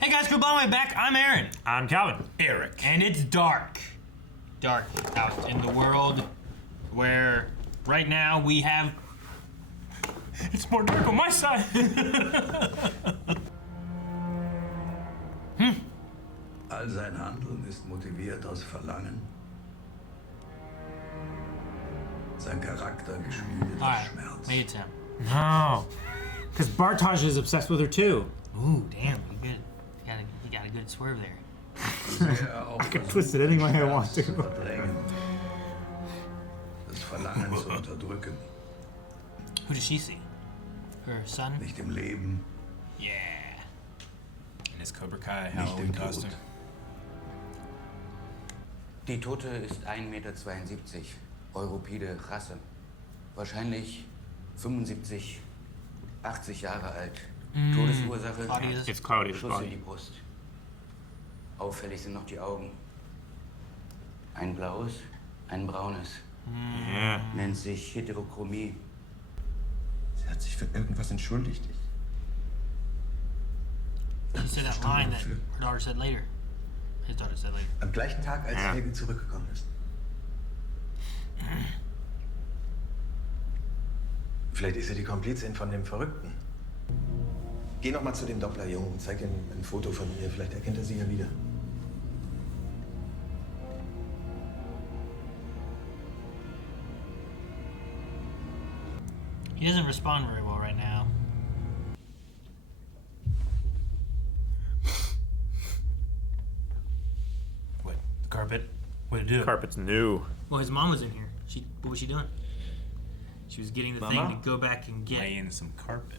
Hey guys, good way back. I'm Aaron. I'm Calvin. Eric. And it's dark. Dark out in the world where right now we have... It's more dark on my side. All sein Handeln ist motiviert aus Verlangen. Sein Charakter geschmiedet aus Alright, Schmerz. made it to him. No. Because Bartosz is obsessed with her too. Ooh, damn, you good. You got a good swerve there. I can twist it any way I want to. Verdrängen. Das Verlangen zu unterdrücken. Who does she see? Her son? Nicht im Leben. Yeah. In his Cobra Kai Halloween costume. Die Tote ist 1,72 Meter, europide Rasse. Wahrscheinlich 75, 80 Jahre alt. Todesursache, It's Claudia's Schuss in body. die Brust. Auffällig sind noch die Augen. Ein blaues, ein braunes. Yeah. Nennt sich Heterochromie. Sie hat sich für irgendwas entschuldigt. She said that line that her daughter said later. His daughter said later. Am gleichen Tag, als Egon zurückgekommen ist. Vielleicht ist sie die Komplizin von dem Verrückten. Geh noch mal zu dem Dopplerjungen und zeig ihm ein Foto von ihr. Vielleicht erkennt er sie ja wieder. He doesn't respond very well right now. What? The carpet? What did it do? Carpet's new. Well, his mom was in here. What was she doing? She was getting the Mama? thing to go back and get. Laying some carpet.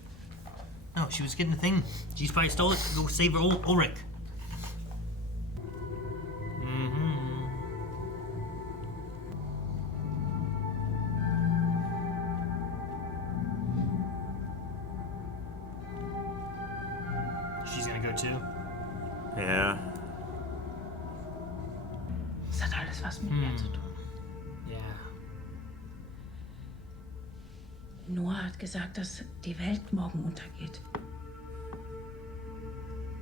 No, she was getting the thing. She probably stole it to go save Ulrich. She's gonna go too? Yeah. Das hat alles was mit mir zu tun. Yeah. Noah hat gesagt, dass die Welt morgen untergeht.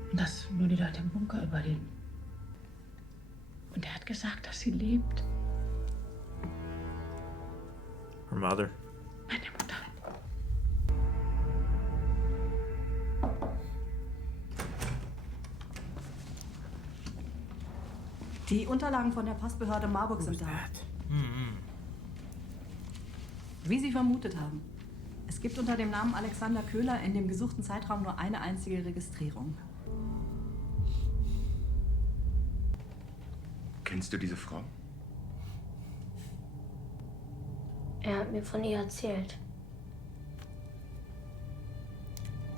Und dass nur die Leute im Bunker überleben. Und er hat gesagt, dass sie lebt. Her mother. Meine Mutter. Die Unterlagen von der Postbehörde Marburg sind da. Wie Sie vermutet haben. Es gibt unter dem Namen Alexander Köhler in dem gesuchten Zeitraum nur eine einzige Registrierung. Kennst du diese Frau? Er hat mir von ihr erzählt.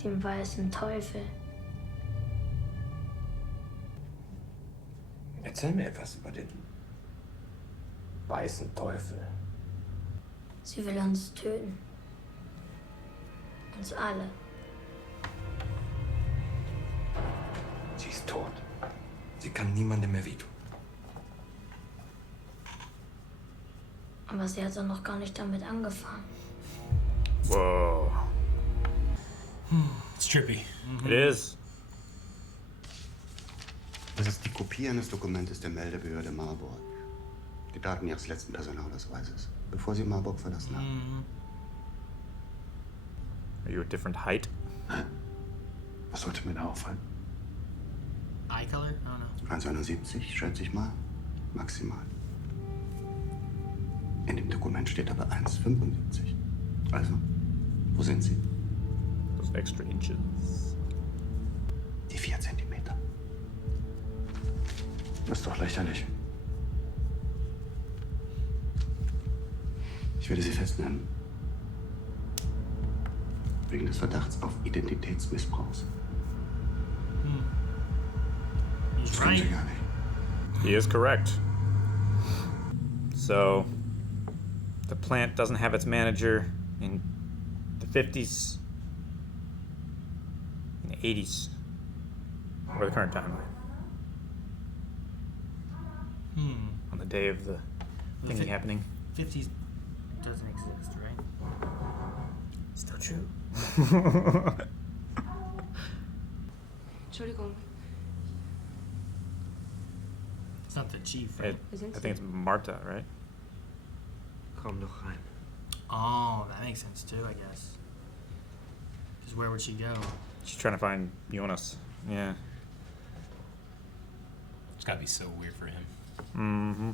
Dem weißen Teufel. Erzähl mir etwas über den weißen Teufel. Sie will uns töten. Uns alle. Sie ist tot. Sie kann niemandem mehr wehtun. Aber sie hat doch noch gar nicht damit angefangen. Whoa. It's trippy. It is. Das ist die Kopie eines Dokumentes der Meldebehörde Marburg. Die Daten ihres letzten Personalausweises, bevor sie Marburg verlassen haben. Are you a different height? Was sollte mir da auffallen? Eye color? I don't know. 1,71, schätze ich mal. Maximal. In dem Dokument steht aber 1,75. Also, wo sind sie? Those extra inches. Die 4 Zentimeter. Das ist doch lächerlich. Ich werde sie festnehmen. Wegen des Verdachts auf Identitätsmissbrauchs. He's Das können Sie right. gar nicht. He is correct. So, the plant doesn't have its manager in the 50s, in the 80s, or the current timeline. On the day of the thing happening. 50s doesn't exist, right? Still true. Entschuldigung, not the chief, right? I think it's Marta, right? Komm doch rein. Oh, that makes sense too, I guess. Because where would she go? She's trying to find Jonas. Yeah. It's gotta be so weird for him. Mm-hmm.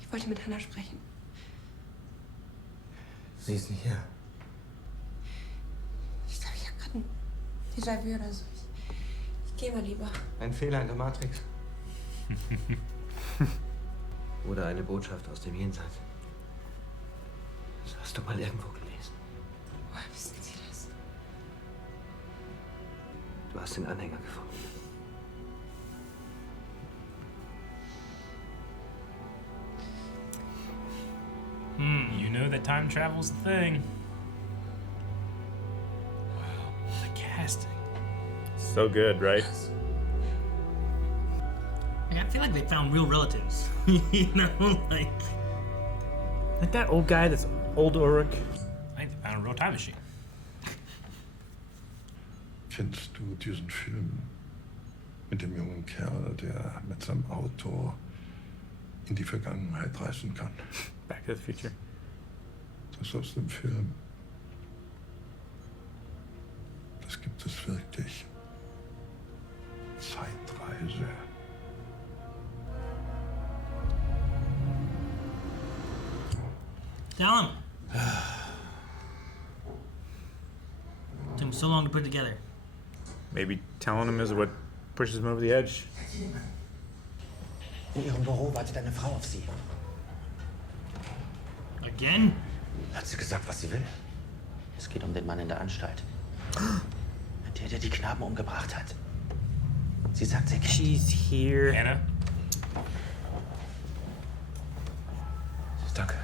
Ich wollte mit Hannah sprechen. Sie ist nicht hier. Ich glaube, ich habe gerade ein Déjà-vu oder so. Ich gehe mal lieber. Ein Fehler in der Matrix. Oder eine Botschaft aus dem Jenseits. Das hast du mal irgendwo gelesen. Woher wissen Sie das? Du hast den Anhänger gefunden. You know that time travel's a thing. Wow, the casting. So good, right? Like, I feel like they found real relatives. You know, like that old guy that's old Ulrich. I think they found a real time machine. Kennst du diesen Film mit dem jungen Kerl, der mit seinem Auto in die Vergangenheit reisen kann? Back to the Future. Das aus dem Film. Das gibt es wirklich. Zeitreise. Tell him. Took him so long to put it together. Maybe telling him is what pushes him over the edge. In ihrem Büro wartet eine Frau auf Sie. Again? Hat sie gesagt, was sie will? Es geht um den Mann in der Anstalt. Der die Knaben umgebracht hat. Sie sagt, sie kennt ihn. She's here. Hannah? Danke.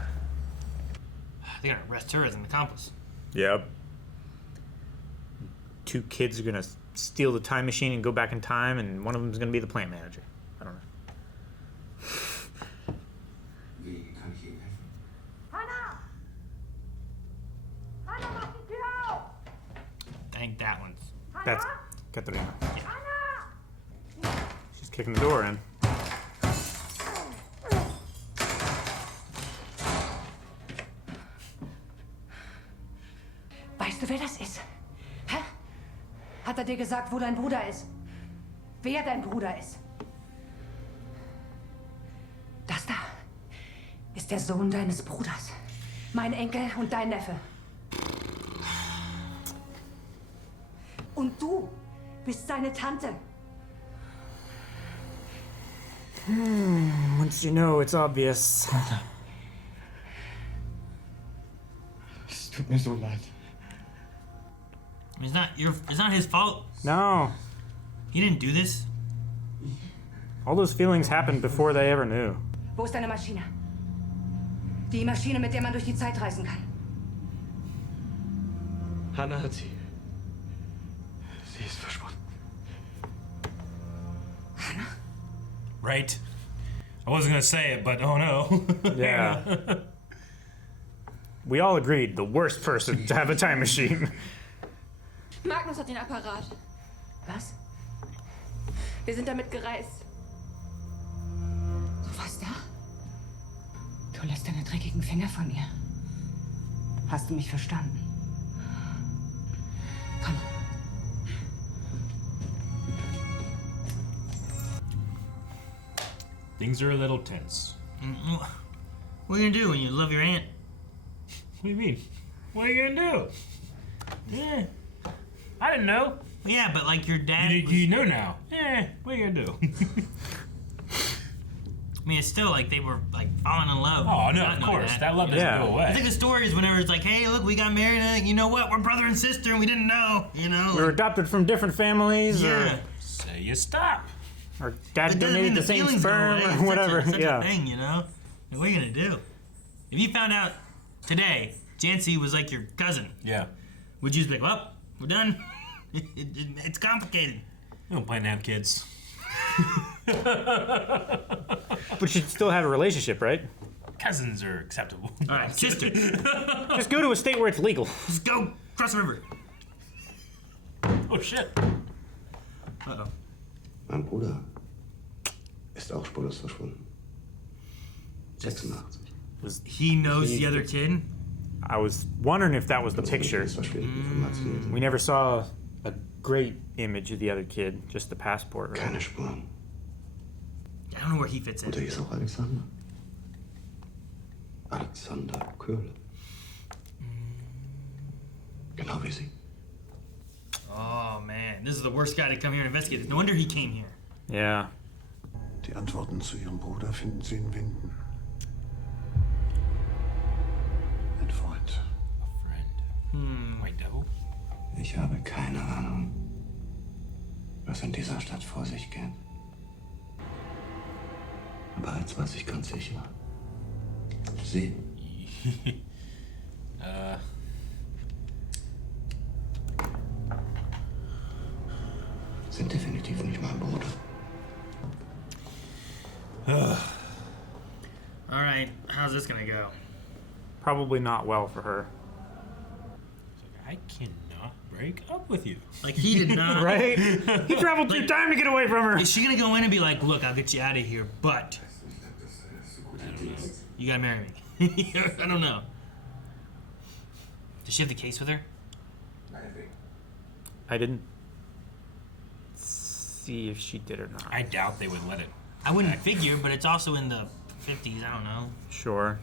They're gonna arrest her as an accomplice. Yep. 2 kids are gonna steal the time machine and go back in time, and one of them's gonna be the plant manager. I don't know. Wie kann ich Ihnen helfen? Hannah! Hannah, mach die Tür auf! I think that one's. That's Katerina. Hannah! She's kicking the door in. Weißt du, wer das ist? Hä? Hat er dir gesagt, wo dein Bruder ist? Wer dein Bruder ist? Das da ist der Sohn deines Bruders. Mein Enkel und dein Neffe. Und du bist seine Tante. Once you know, it's obvious. Es tut mir so leid. It's not his fault. No. He didn't do this. All those feelings happened before they ever knew. Wo ist deine Maschine? Die Maschine, mit der man durch die Zeit reisen kann. Hannah hat sie. Sie ist verschwunden. Hannah? Right. I wasn't gonna say it, but oh no. Yeah. We all agreed the worst person to have a time machine. Magnus hat den Apparat. Was? Wir sind damit gereist. Du warst da? Du lässt deine dreckigen Finger von mir. Hast du mich verstanden? Komm. Things are a little tense. What are you gonna do when you love your aunt? What do you mean? What are you gonna do? Yeah. I didn't know. Yeah, but like your dad. You know now. Yeah. What are you gonna do? I mean, it's still like they were like falling in love. Oh no, Not of knowing course. That love doesn't Yeah. go away. I think the story is whenever it's like, hey, look, we got married, and you know what? We're brother and sister, and we didn't know. You know. We were adopted from different families, Yeah. Say you stop. or dad It doesn't donated mean the the same feelings go sperm, away. or It's whatever. Such Yeah. a thing, you know. Like, what are you gonna do? If you found out today, Jancy was like your cousin, Yeah. would you just be like, well, we're done? It's complicated. We don't plan to have kids. But you'd still have a relationship, right? Cousins are acceptable. All right, sister. Just go to a state where it's legal. Just go cross the river. Oh shit. Uh-oh. Mein Bruder ist auch spurlos verschwunden. 86. He knows the other kid? I was wondering if that was the picture. We never saw a great image of the other kid, just the passport. Right? Keine Spuren. I don't know where he fits in. Und er hieß auch Alexander. Alexander Köhler. Genau wie Sie. Oh man, this is the worst guy to come here and investigate. No wonder he came here. Yeah. Die Antworten zu Ihrem Bruder finden Sie in Winden. Ein Freund. White Devil? Ich habe keine Ahnung, was in dieser Stadt vor sich geht. Aber eins weiß ich ganz sicher. Sie. Sind definitiv nicht mein Bruder. Alright, how's this gonna go? Probably not well for her. I cannot break up with you. Like, he did not. Right? He traveled through time to get away from her. Is she gonna go in and be like, look, I'll get you out of here, but I don't know. you gotta marry me? I don't know. Does she have the case with her? I didn't see if she did or not. I doubt they would let it. I wouldn't figure, but it's also in the 50s, I don't know. Sure.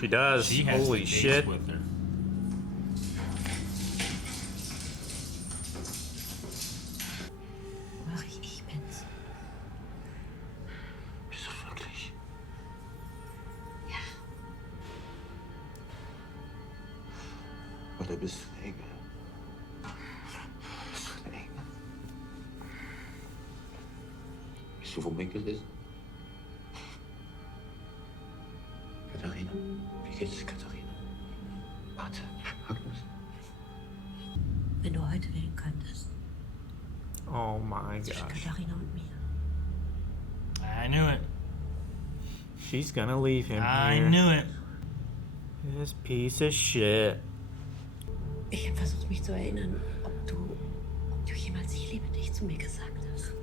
She does. She has Holy the case shit. with her. Ulrich, ich bin's. Bist du wirklich? Ja. Oder bist du ein Engel? Bist du ein Engel? Bist du vom Winkel ist? Katharina, wie geht es, Katharina? Warte, Agnes. Wenn du heute wählen könntest. Oh my Zwischen gosh. Katharina und mir. I knew it. She's gonna leave him I here. knew it. This piece of shit. Ich habe versucht, mich zu erinnern, ob du jemals "Ich liebe dich" zu mir gesagt hast.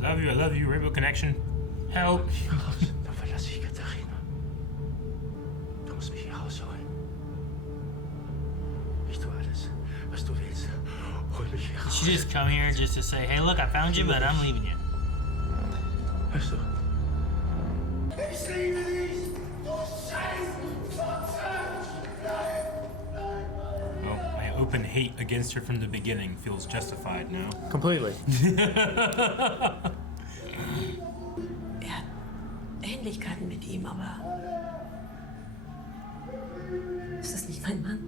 I love you, Rainbow Connection. Help. Dann verlasse ich Katharina. Du musst mich hier rausholen. Ich tue alles, was du willst. Hol mich hier raus. She just come here just to say, hey, look, I found you, but I'm leaving you. Weißt du? Ich liebe dich, du Scheißfotze! Well, my open hate against her from the beginning feels justified now. Completely. Er hat Ähnlichkeiten mit ihm, aber ist das nicht mein Mann?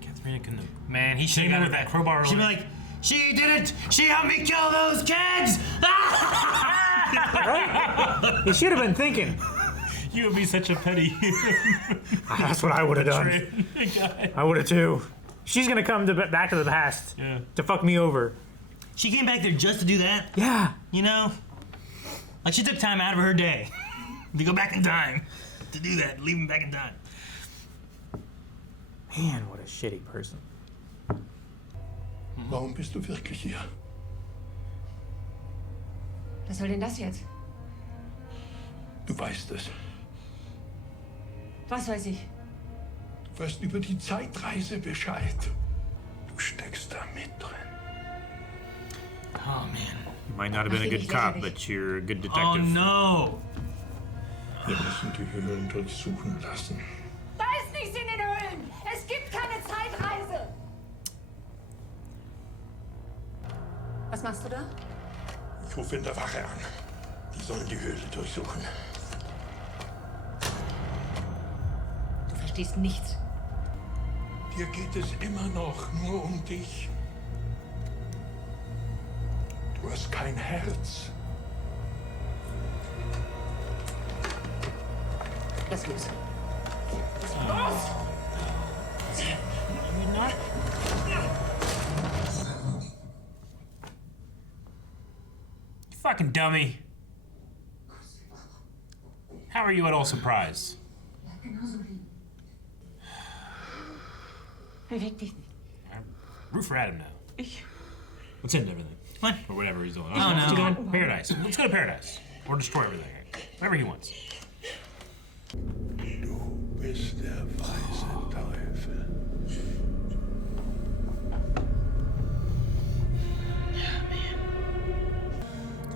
Katharina can. Man, he should Came in have with that crowbar. She'd be like, she did it! She helped me kill those kids! Right? He should have been thinking. You would be such a petty. That's what I would have done. Guy. I would have too. She's gonna come back to the past to fuck me over. She came back there just to do that? Yeah. You know? Like, she took time out of her day to go back in time to do that, leave him back in time. Man, what a shitty person. Warum bist du wirklich hier? Was soll denn das jetzt? Du weißt es. Was weiß ich? Du weißt über die Zeitreise Bescheid. Du steckst da mit drin. Oh, man. You might not have been a good cop, but you're a good detective. Oh, no. Wir müssen die Höhlen durchsuchen lassen. Da ist nichts in den Höhlen! Es gibt keine Zeitreise! Was machst du da? Ich rufe in der Wache an. Die sollen die Höhle durchsuchen. Du verstehst nichts. Dir geht es immer noch nur um dich. Du hast kein Herz. Lass los. Los! You fucking dummy. How are you at all surprised? Beweg dich nicht. Root for Adam now. Ich. Let's end everything. What? Or whatever he's doing. I don't Let's know. go to paradise. Let's go to paradise. Or destroy everything. Whatever he wants. Du bist der weiße Teufel.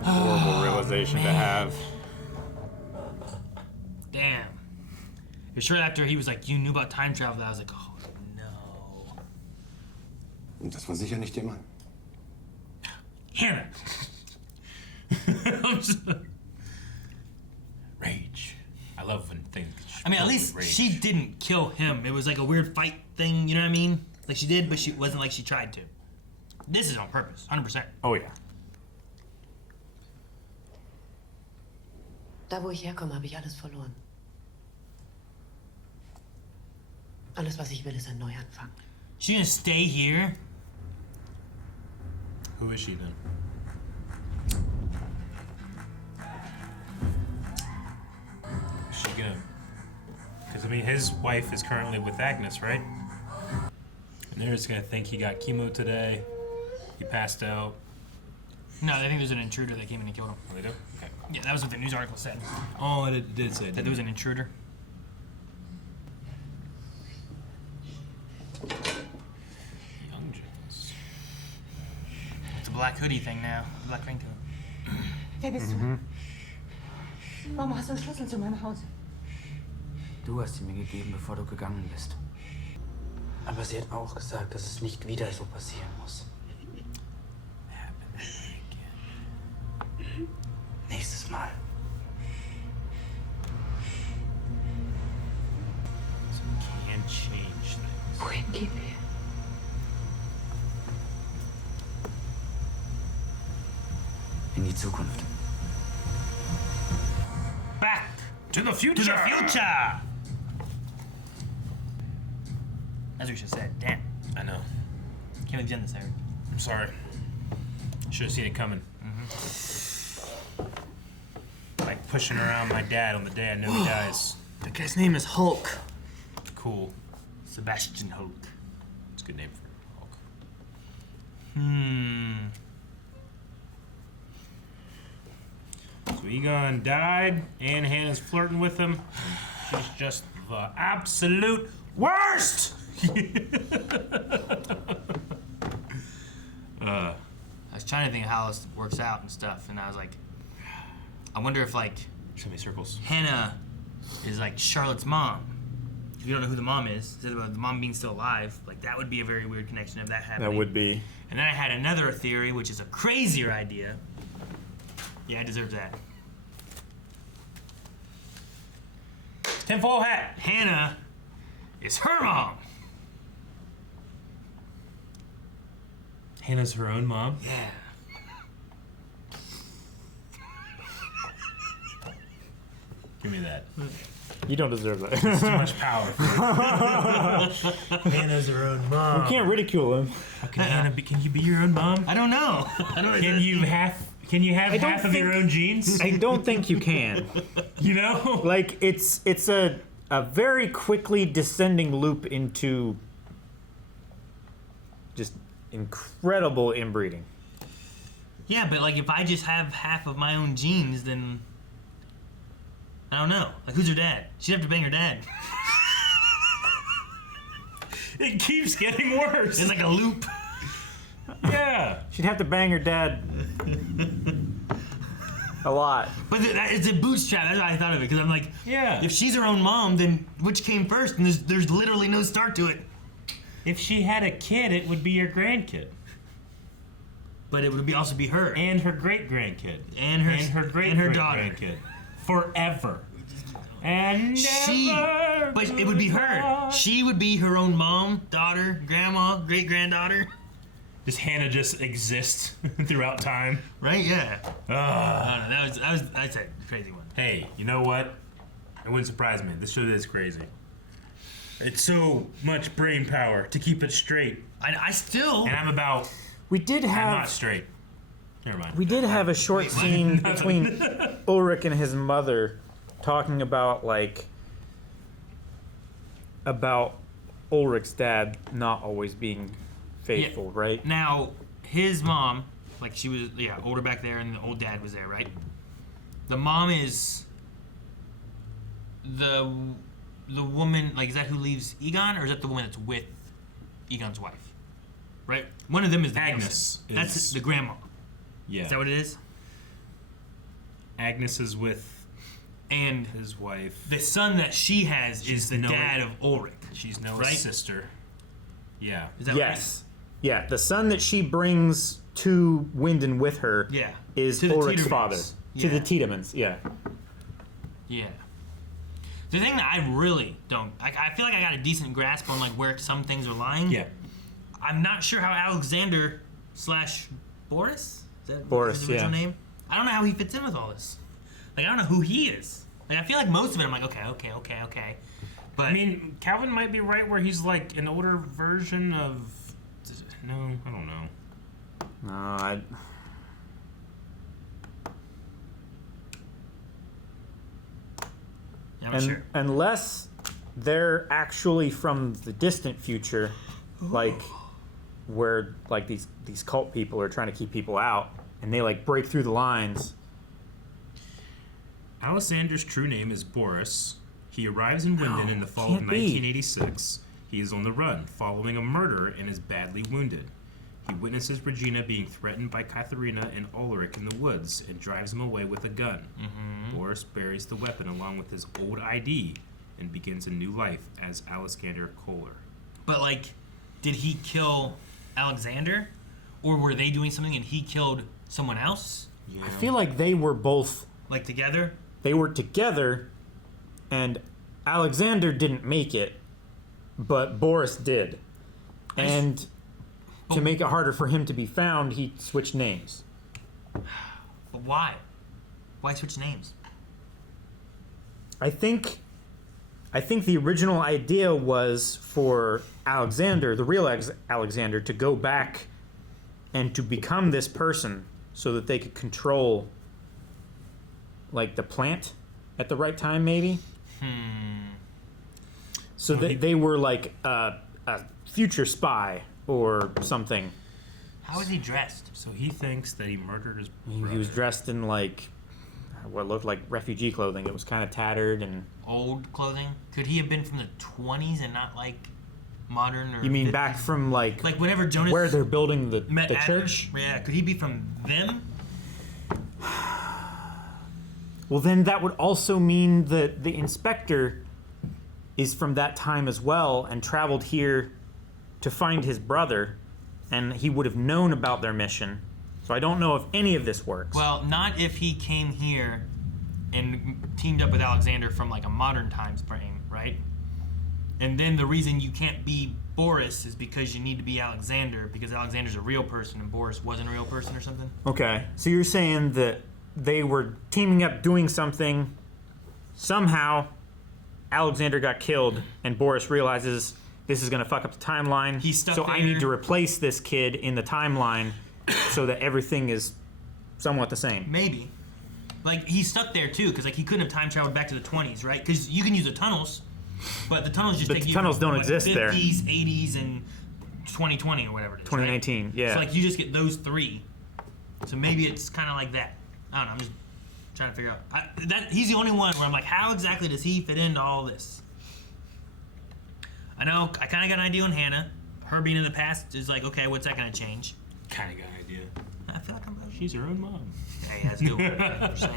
Horrible realization to have. Damn. It's right after he was like, you knew about time travel. I was like, oh no. Und das war sicher nicht ihr Mann. Hannah. Rage. I love when things. I mean, at least she didn't kill him. It was like a weird fight thing, you know what I mean? Like she did, but she wasn't like she tried to. This is on purpose, 100%. Oh yeah. Da, wo ich herkomme, habe ich alles verloren. Alles, was ich will, ist ein Neuanfang. She gonna stay here? Who is she then? Is she gonna? Because I mean, his wife is currently with Agnes, right? And they're just gonna think he got chemo today. He passed out. No, I think there's an intruder that came in and killed him. Oh, they do? Okay. Yeah, that was what the news article said. Oh, it did say That there was an intruder. Young Jones. It's a black hoodie thing now. Black raincoat. Wer bist du? Warum hast du einen Schlüssel zu meinem Haus? Du hast sie mir gegeben, bevor du gegangen bist. Aber sie hat auch gesagt, dass es nicht wieder so passieren muss. Nächstes Mal. So we can change things. Wohin gehen wir? In die Zukunft. Back to the future! To the future! That's what you should have said. Damn. I know. Can't believe you done this, Eric. I'm sorry. Should have seen it coming. Like pushing around my dad on the day I know he dies. The guy's name is Hulk. Cool. Sebastian Hulk. It's a good name for Hulk. So Egon died, and Hannah's flirting with him. She's just the absolute worst! I was trying to think of how this works out and stuff, and I was like, I wonder if like show me circles. Hannah is like Charlotte's mom. If you don't know who the mom is, instead of the mom being still alive, like that would be a very weird connection of that happening. That would be. And then I had another theory, which is a crazier idea. Yeah, I deserve that. Tinfoil hat! Hannah is her mom. Hannah's her own mom? Yeah. Give me that. You don't deserve that. It's too much power. Hannah's her own mom. We can't ridicule him. How can Hannah be? Can you be your own mom? I don't know. I don't know. Can you have half of your own genes? I don't think you can. You know? Like it's a very quickly descending loop into just incredible inbreeding. Yeah, but like if I just have half of my own genes, then I don't know. Like who's her dad? She'd have to bang her dad. It keeps getting worse. It's like a loop. Yeah. She'd have to bang her dad a lot. But it's a bootstrap. That's how I thought of it. Because I'm like, yeah. If she's her own mom, then which came first? And there's literally no start to it. If she had a kid, it would be your grandkid. But it would also be her. And her great-grandkid. And her daughter. Grandkid. Forever. And never. But it would be her. She would be her own mom, daughter, grandma, great-granddaughter. Does Hannah just exist throughout time? Right? Yeah. I don't know. That's a crazy one. Hey, you know what? It wouldn't surprise me. This show is crazy. It's so much brain power to keep it straight. I still. And I'm about. We did have. I'm not straight. Never mind. We did have a short scene between Ulrich and his mother talking about Ulrich's dad not always being faithful, right? Now, his mom, like she was, older back there, and the old dad was there, right? The mom is the woman, like, is that who leaves Egon, or is that the woman that's with Egon's wife? Right? One of them is the Agnes. That's the grandma. Yeah. Is that what it is? Agnes is with and his wife. The son that she has is the dad of Ulrich. She's Noah's right? sister. Yeah. Is that yes. Right? Yeah, the son that she brings to Winden with her is Ulrich's father. To the Tiedemans, yeah. Yeah. The thing that I really don't... I feel like I got a decent grasp on like where some things are lying. Yeah. I'm not sure how Alexander / Boris? Is that Boris, his original name? I don't know how he fits in with all this. Like, I don't know who he is. Like, I feel like most of it I'm like, okay. But I mean, Calvin might be right where he's like an older version of... No, I don't know. No, sure. Unless they're actually from the distant future, like where like these cult people are trying to keep people out, and they like break through the lines. Alexander's true name is Boris. He arrives in Winden in the fall of 1986. He is on the run, following a murder, and is badly wounded. He witnesses Regina being threatened by Katharina and Ulrich in the woods and drives him away with a gun. Boris buries the weapon along with his old ID and begins a new life as Alexander Kohler. But, like, did he kill Alexander? Or were they doing something and he killed someone else? I feel like they were both... Like, together? They were together, and Alexander didn't make it, but Boris did. And to make it harder for him to be found, he switched names. But why? Why switch names? I think the original idea was for Alexander, the real Alexander, to go back and to become this person so that they could control, like, the plant at the right time, maybe? So they were like a future spy or something. How was he dressed? So he thinks that he murdered his brother. He was dressed in, like, what looked like refugee clothing. It was kind of tattered and... Old clothing? Could he have been from the 20s and not, like, modern or... You mean 50s? back from, like whenever Jonas... Where they're building the Adam? church? Yeah, could he be from them? Well, then that would also mean that the inspector is from that time as well and traveled here to find his brother, and he would have known about their mission. So I don't know if any of this works. Well, not if he came here and teamed up with Alexander from like a modern times frame, right? And then the reason you can't be Boris is because you need to be Alexander, because Alexander's a real person and Boris wasn't a real person or something? Okay, so you're saying that they were teaming up doing something, somehow Alexander got killed, and Boris realizes this is going to fuck up the timeline, He's stuck so there. I need to replace this kid in the timeline so that everything is somewhat the same. Maybe. Like, he's stuck there too, because like he couldn't have time traveled back to the 20s, right? Because you can use the tunnels, but the tunnels just But take the you tunnels from, don't what, exist 50s, there. 80s, and 2020 or whatever it is. 2019, right? yeah. So like you just get those three. So maybe it's kind of like that. I don't know. I'm just trying to figure out. He's the only one where I'm like, how exactly does he fit into all this? I know. I kind of got an idea on Hannah. Her being in the past is like, okay, what's that going to change? Kind of got an idea. I feel like She's her own mom. Hey, that's good. I'm saying.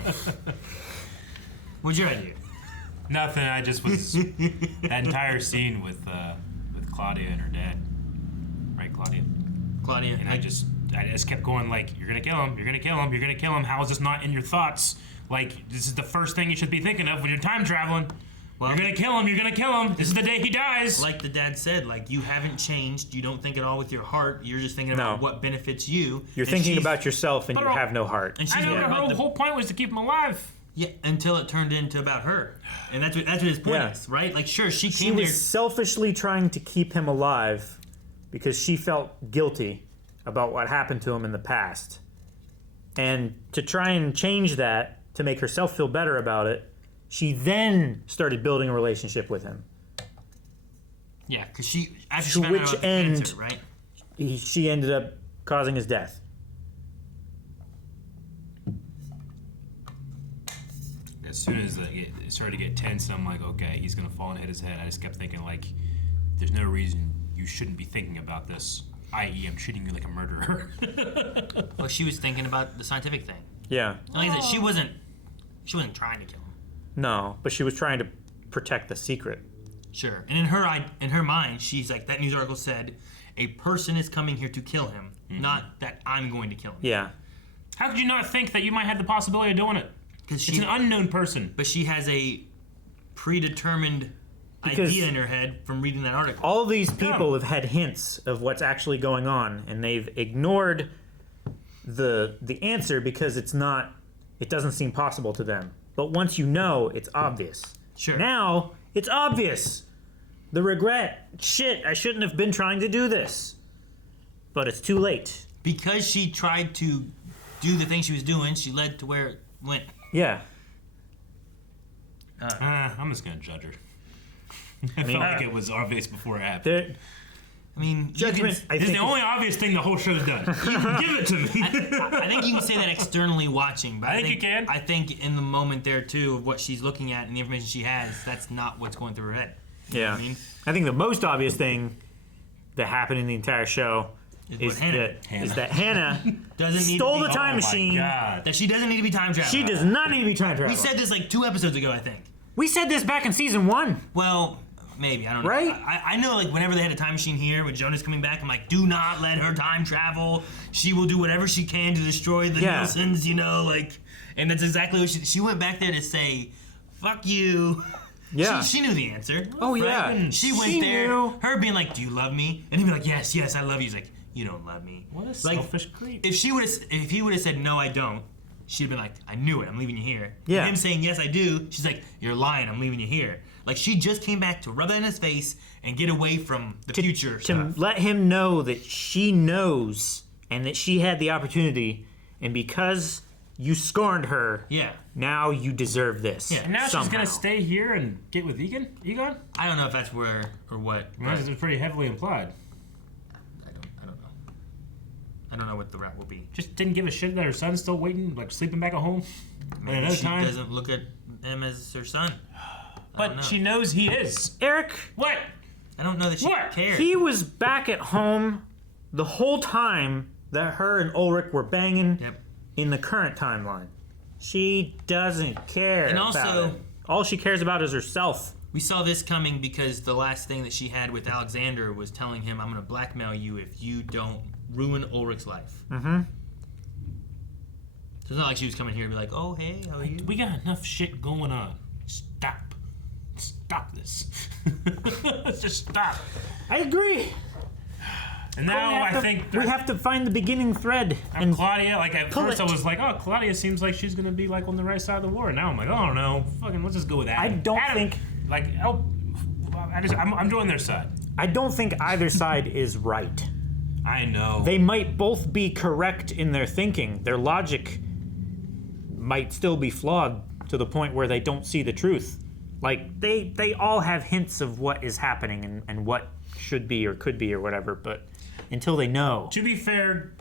What's your idea? Nothing. I just was that entire scene with Claudia and her dad, right, Claudia? Claudia. And I just kept going like, you're gonna kill him. You're gonna kill him. You're gonna kill him. How is this not in your thoughts? Like, this is the first thing you should be thinking of when you're time traveling. Well, you're gonna kill him. You're gonna kill him. This is the day he dies. Like the dad said, like, you haven't changed. You don't think at all with your heart. You're just thinking about what benefits you. You're thinking about yourself and you have no heart. And she's I know about the whole point was to keep him alive. Yeah, until it turned into about her, and that's what his point is, right? Like, sure, she came was there. selfishly trying to keep him alive because she felt guilty about what happened to him in the past, and to try and change that to make herself feel better about it, she then started building a relationship with him. Yeah, because she after To she found out which about the end cancer, right? she ended up causing his death. As soon as it started to get tense, I'm like, okay, he's gonna fall and hit his head. I just kept thinking, like, there's no reason you shouldn't be thinking about this. I.e., I'm treating you like a murderer. Well, she was thinking about the scientific thing. Yeah. Like I said, she wasn't trying to kill him. No, but she was trying to protect the secret. Sure. And in her mind, she's like, that news article said, a person is coming here to kill him, not that I'm going to kill him. Yeah. How could you not think that you might have the possibility of doing it? Because it's an unknown person. But she has a predetermined idea in her head from reading that article. All these people have had hints of what's actually going on, and they've ignored the answer because it doesn't seem possible to them. But once you know, it's obvious. Sure. Now, it's obvious. The regret. Shit, I shouldn't have been trying to do this. But it's too late. Because she tried to do the thing she was doing, she led to where it went. Yeah. I'm just gonna judge her. I felt like it was obvious before it happened. I mean, judgment. This is the only obvious thing the whole show's done. You can give it to me. I think you can say that externally watching, but I think you can. I think in the moment there too of what she's looking at and the information she has, that's not what's going through her head. You know Yeah. what I mean? I think the most obvious thing that happened in the entire show is Hannah that Hannah doesn't stole need the time machine. That she doesn't need to be time traveling. She does not need to be time traveling. We said this like 2 episodes ago, I think. We said this back in season 1. Well, maybe, I don't know. Right? I know, like, whenever they had a time machine here with Jonas coming back, I'm like, do not let her time travel. She will do whatever she can to destroy the Nilsons, you know, like, and that's exactly what she went back there to say, fuck you. Yeah. She knew the answer. Oh, right? yeah. And she went She there, knew. her being like, do you love me? And he'd be like, yes, yes, I love you. He's like, you don't love me. What a Like, selfish creep. if he would have said, no, I don't, she'd have been like, I knew it, I'm leaving you here. Yeah. And him saying, yes, I do, she's like, you're lying, I'm leaving you here. Like, she just came back to rub that in his face and get away from the future To stuff. let him know that she knows and that she had the opportunity, and because you scorned her, now you deserve this. Yeah. And now somehow. she's gonna stay here and get with Egon? I don't know if that's where or what. Well, it's pretty heavily implied. I don't know what the route will be. Just didn't give a shit that her son's still waiting, like sleeping back at home. Maybe another she time. doesn't look at him as her son. But she knows he is. Eric. What? I don't know that she cares. He was back at home the whole time that her and Ulrich were banging in the current timeline. She doesn't care. And about also- it. All she cares about is herself. We saw this coming because the last thing that she had with Alexander was telling him, I'm going to blackmail you if you don't ruin Ulrich's life. Mm-hmm. So it's not like she was coming here and be like, oh, hey, how are you? We got enough shit going on. Stop this. Let's just stop. I agree. And now I think we have to find the beginning thread. And Claudia, like at pull first I it. was like, oh, Claudia seems like she's gonna be like on the right side of the war. Now I'm like, oh no, fucking let's just go with Adam. I don't think like I'm doing their side. I don't think either side is right. I know. They might both be correct in their thinking. Their logic might still be flawed to the point where they don't see the truth. Like, they all have hints of what is happening and what should be or could be or whatever, but until they know. To be fair,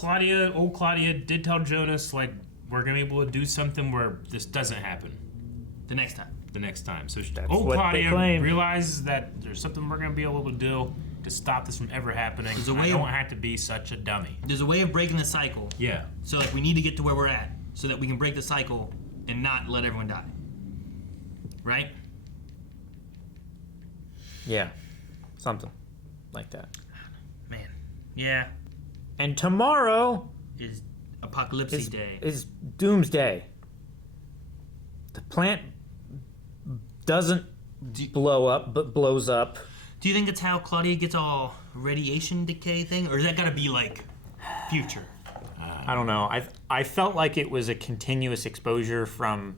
old Claudia did tell Jonas, like, we're gonna be able to do something where this doesn't happen. The next time. So That's old what they Claudia claim. realizes that there's something we're gonna be able to do to stop this from ever happening. There's a I way don't of- have to be such a dummy. There's a way of breaking the cycle. Yeah. So, like, we need to get to where we're at so that we can break the cycle and not let everyone die. Right? Yeah. Something like that. Man. Yeah. And tomorrow Is Apocalypse Day. is Doomsday. The plant doesn't blow up, but blows up. Do you think that's how Claudia gets all radiation decay thing? Or is that gotta be, like, future? I don't know. I felt like it was a continuous exposure from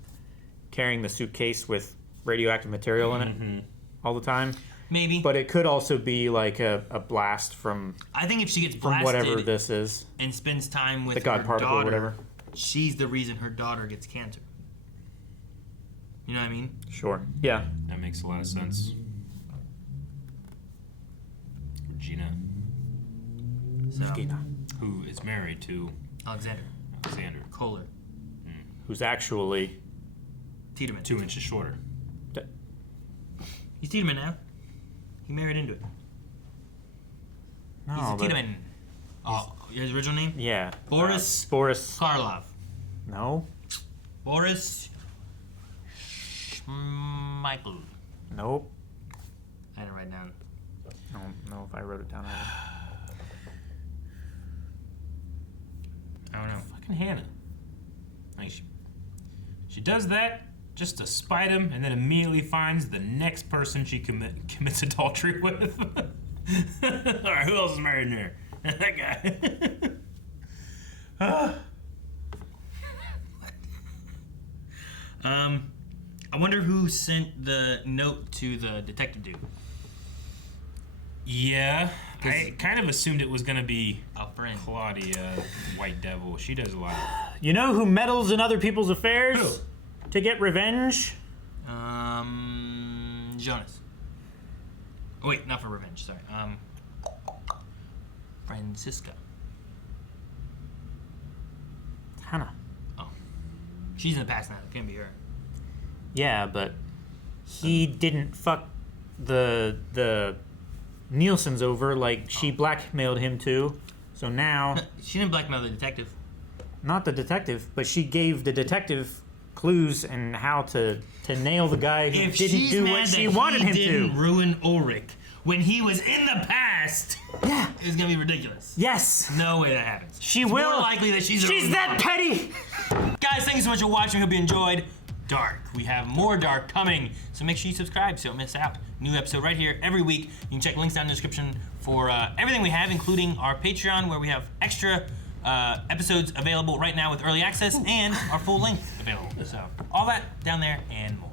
carrying the suitcase with radioactive material in it all the time. Maybe. But it could also be like a blast from I think if she gets from blasted whatever this is. and spends time with The God her particle or daughter, whatever. she's the reason her daughter gets cancer. You know what I mean? Sure. Yeah. That makes a lot of sense. Regina. So, Who is married to Alexander Kohler. Who's actually Tiedemann. 2 inches shorter. He's Tiedemann now. He married into it. No, He's a but- Tiedemann. Oh, his original name? Yeah. Boris Karloff. No. Boris Michael. Nope. I didn't write down. I don't know if I wrote it down either. I don't know. Fucking Hannah. Like she does that just to spite him, and then immediately finds the next person she commits adultery with. All right, who else is married in there? That guy. I wonder who sent the note to the detective dude. Yeah, I kind of assumed it was gonna be a friend. Claudia, White Devil. She does a lot. You know who meddles in other people's affairs to get revenge? Jonas. Oh, wait, not for revenge. Sorry. Francisca. Hannah. Oh, she's in the past now. It can't be her. Yeah, but he didn't fuck the Nielsen's over like she blackmailed him to. So now She didn't blackmail the detective. not the detective, but she gave the detective clues and how to nail the guy who If didn't she's do mad what she that wanted he him didn't to. ruin Ulrich when he was in the past, it's gonna be ridiculous. Yes. No way that happens. She It's will. More likely that she's that petty. Guys, thank you so much for watching. Hope you enjoyed Dark. We have more Dark coming, so make sure you subscribe so you don't miss out. New episode right here every week. You can check links down in the description for everything we have, including our Patreon, where we have extra episodes available right now with early access and our full length available. So all that down there and more.